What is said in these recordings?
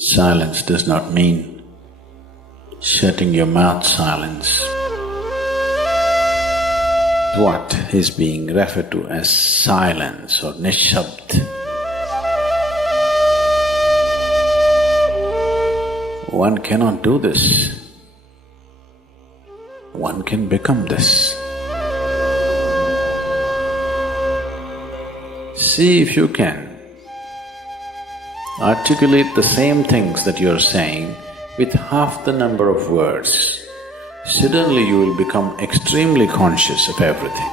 Silence does not mean shutting your mouth silence. What is being referred to as silence or nishabd? One cannot do this. One can become this. See if you can articulate the same things that you're saying with half the number of words. Suddenly you will become extremely conscious of everything.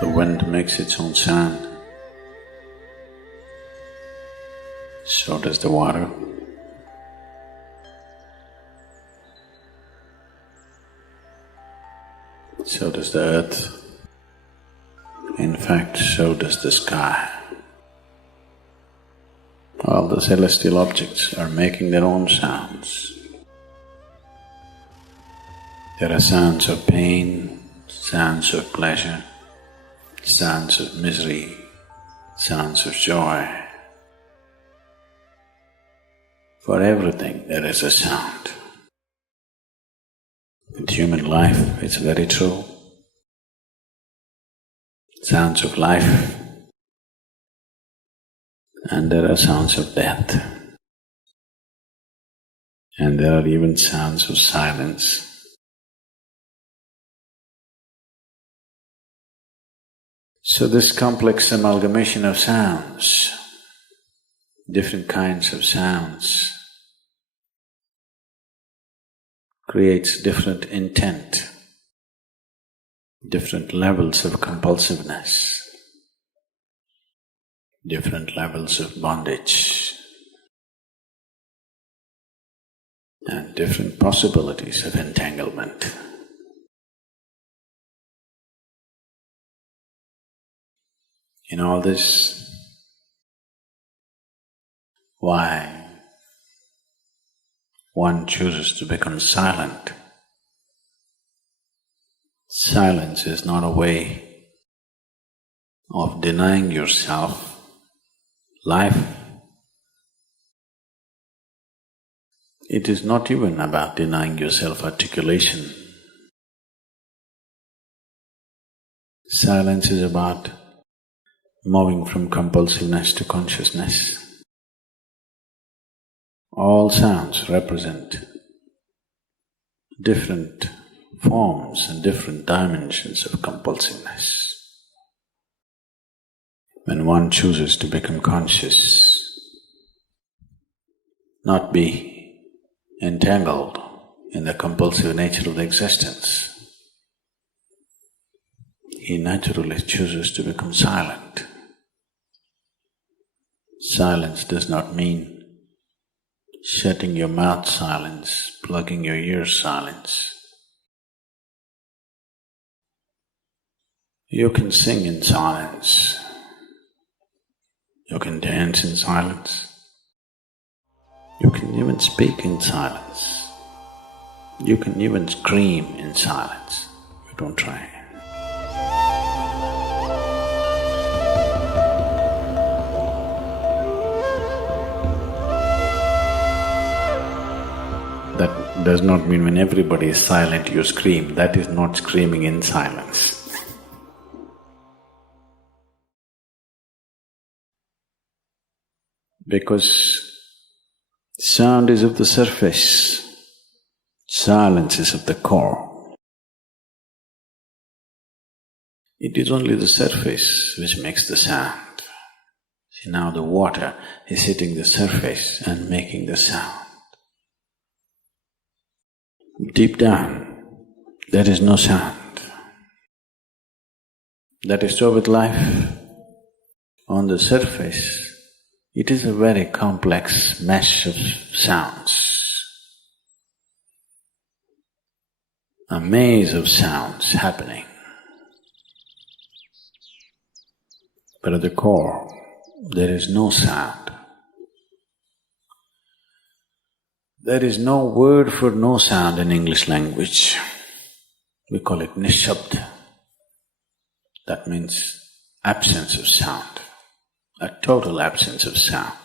The wind makes its own sound, so does the water. So does the earth. In fact, so does the sky. All the celestial objects are making their own sounds. There are sounds of pain, sounds of pleasure, sounds of misery, sounds of joy. For everything there is a sound. In human life, it's very true. Sounds of life, and there are sounds of death, and there are even sounds of silence. So this complex amalgamation of sounds, different kinds of sounds, creates different intent, different levels of compulsiveness, different levels of bondage, and different possibilities of entanglement. In all this, why one chooses to become silent? Silence is not a way of denying yourself life. It is not even about denying yourself articulation. Silence is about moving from compulsiveness to consciousness. All sounds represent different forms and different dimensions of compulsiveness. When one chooses to become conscious, not be entangled in the compulsive nature of the existence, he naturally chooses to become silent. Silence does not mean shutting your mouth silence, plugging your ears silence. You can sing in silence, you can dance in silence, you can even speak in silence, you can even scream in silence. You don't try. That does not mean when everybody is silent you scream. That is not screaming in silence. Because sound is of the surface, silence is of the core. It is only the surface which makes the sound. See, now the water is hitting the surface and making the sound. Deep down, there is no sound. That is so with life. On the surface, it is a very complex mesh of sounds, a maze of sounds happening. But at the core, there is no sound. There is no word for no sound in English language. We call it nishabd. That means absence of sound, a total absence of sound.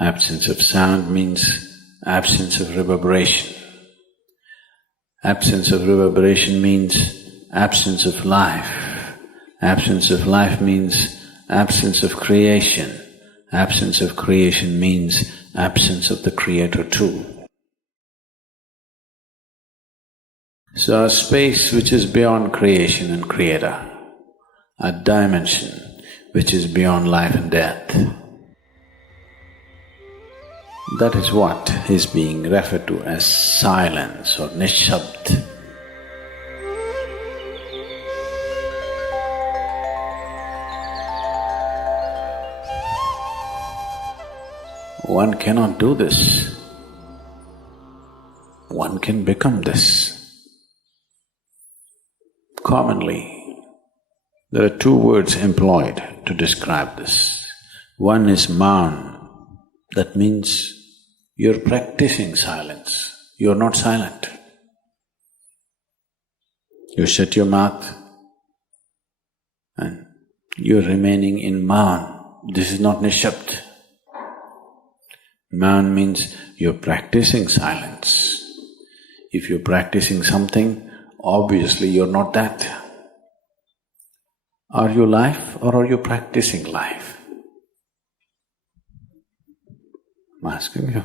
Absence of sound means absence of reverberation. Absence of reverberation means absence of life. Absence of life means absence of creation. Absence of creation means absence of the Creator too. So a space which is beyond creation and Creator, a dimension which is beyond life and death, that is what is being referred to as silence or nishabd. One cannot do this. One can become this. Commonly, there are two words employed to describe this. One is maun, that means you're practicing silence, you're not silent. You shut your mouth and you're remaining in maun. This is not nishabd. Maun means you're practicing silence. If you're practicing something, obviously you're not that. Are you life or are you practicing life? I'm asking you.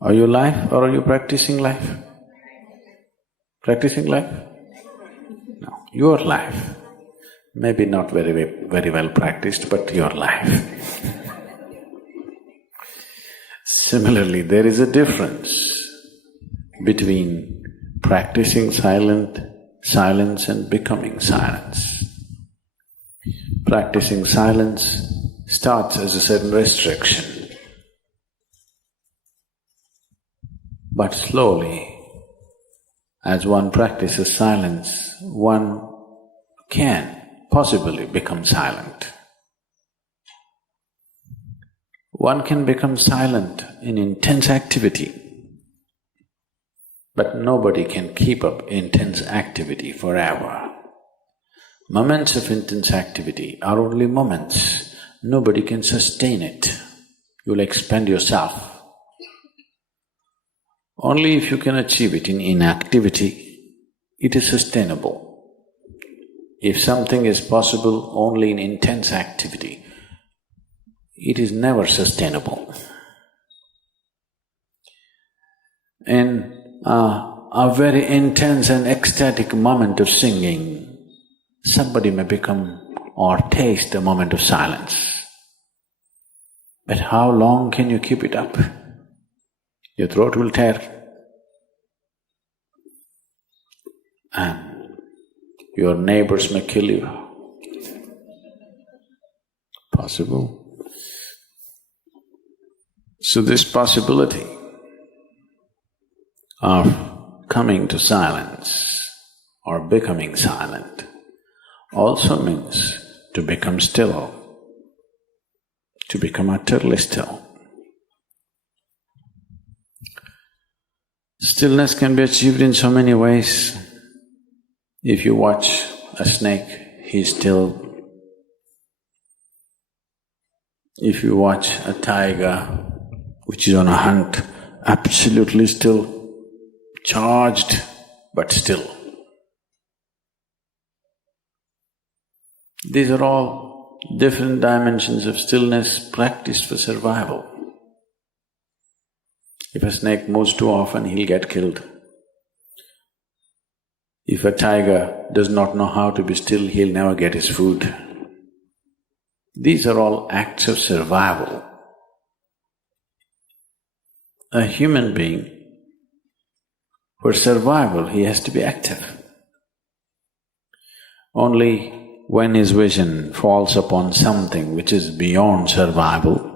Are you life or are you practicing life? Practicing life? No, your life. Maybe not very well practiced, but your life. Similarly, there is a difference between practicing silence and becoming silence. Practicing silence starts as a certain restriction, but slowly, as one practices silence, one can possibly become silent. One can become silent in intense activity, but nobody can keep up intense activity forever. Moments of intense activity are only moments. Nobody can sustain it. You'll expend yourself. Only if you can achieve it in inactivity, it is sustainable. If something is possible only in intense activity, it is never sustainable. In a very intense and ecstatic moment of singing, somebody may become or taste a moment of silence. But how long can you keep it up? Your throat will tear. And your neighbors may kill you. Possible. So this possibility of coming to silence or becoming silent also means to become still, to become utterly still. Stillness can be achieved in so many ways. If you watch a snake, he's still. If you watch a tiger which is on a hunt, absolutely still, charged but still. These are all different dimensions of stillness practiced for survival. If a snake moves too often, he'll get killed. If a tiger does not know how to be still, he'll never get his food. These are all acts of survival. A human being, for survival, he has to be active. Only when his vision falls upon something which is beyond survival,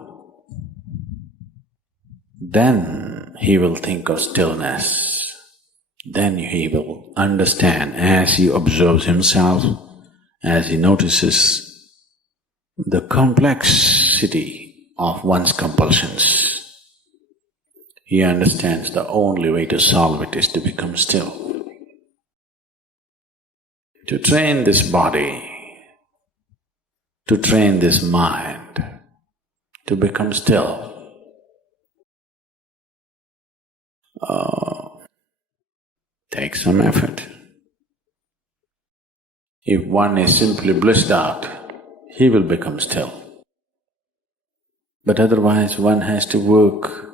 then he will think of stillness. Then he will understand as he observes himself, as he notices the complexity of one's compulsions. He understands the only way to solve it is to become still. to train this body, to train this mind, to become still. Takes some effort. If one is simply blissed out, he will become still. But otherwise one has to work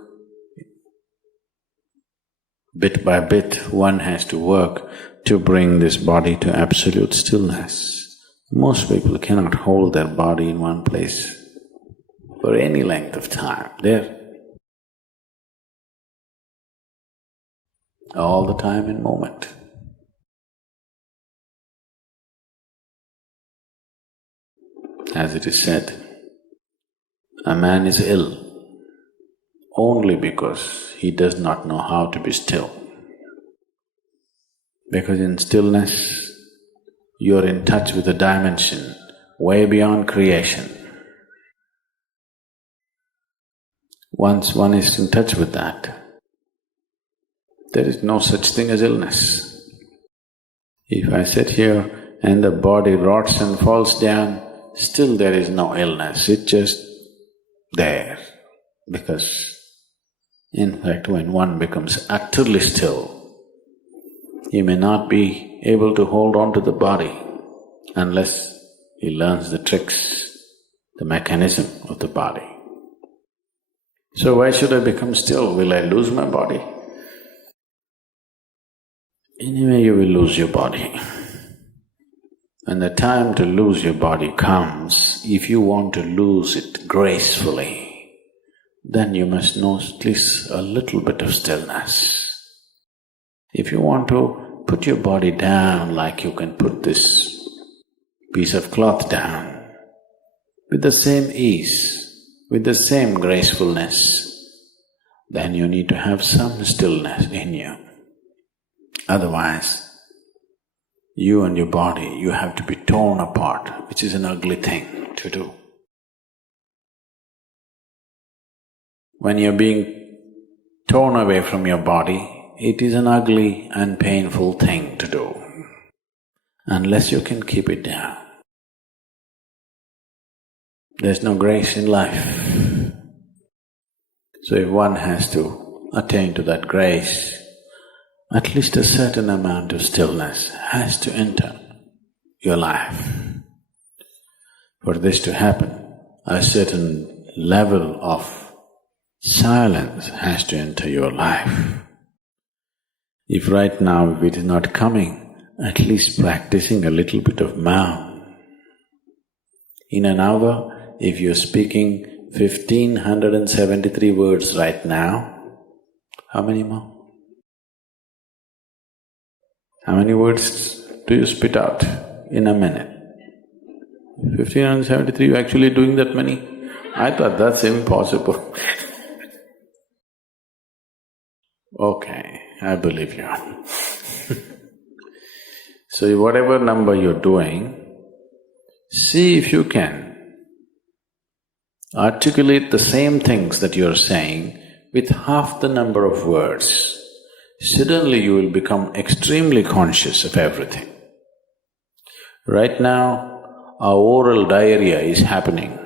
bit by bit, one has to work to bring this body to absolute stillness. Most people cannot hold their body in one place for any length of time. They're all the time in moment. As it is said, a man is ill only because he does not know how to be still. Because in stillness, you're in touch with a dimension way beyond creation. Once one is in touch with that, there is no such thing as illness. If I sit here and the body rots and falls down, still there is no illness, it's just there. Because in fact, when one becomes utterly still, he may not be able to hold on to the body unless he learns the tricks, the mechanism of the body. So why should I become still? Will I lose my body? Anyway, you will lose your body. When the time to lose your body comes, if you want to lose it gracefully, then you must know at least a little bit of stillness. If you want to put your body down like you can put this piece of cloth down, with the same ease, with the same gracefulness, then you need to have some stillness in you. Otherwise, you and your body, you have to be torn apart, which is an ugly thing to do. When you're being torn away from your body, it is an ugly and painful thing to do, unless you can keep it down. There's no grace in life. So if one has to attain to that grace, at least a certain amount of stillness has to enter your life. For this to happen, a certain level of silence has to enter your life. If right now if it is not coming, at least practicing a little bit of Maum. In an hour, if you're speaking 1,573 words right now, how many more? How many words do you spit out in a minute? 1,573, you're actually doing that many? I thought that's impossible. Okay, I believe you. So whatever number you're doing, see if you can articulate the same things that you're saying with half the number of words. Suddenly you will become extremely conscious of everything. Right now, our oral diarrhea is happening.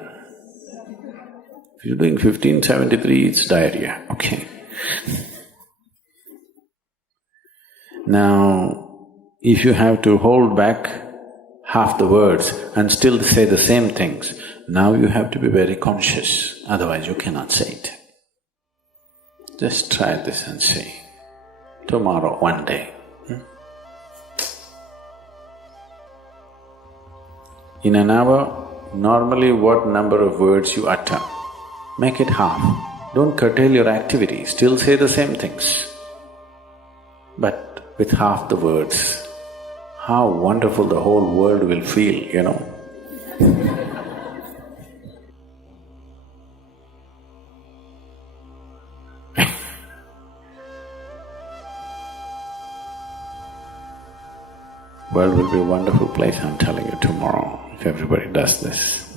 If you're doing 1573, it's diarrhea, okay. Now, if you have to hold back half the words and still say the same things, now you have to be very conscious, otherwise you cannot say it. Just try this and see. Tomorrow, one day. In an hour, normally what number of words you utter, make it half. Don't curtail your activity, still say the same things. But with half the words, how wonderful the whole world will feel, you know. World will be a wonderful place, I'm telling you, tomorrow, if everybody does this.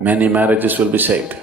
Many marriages will be saved.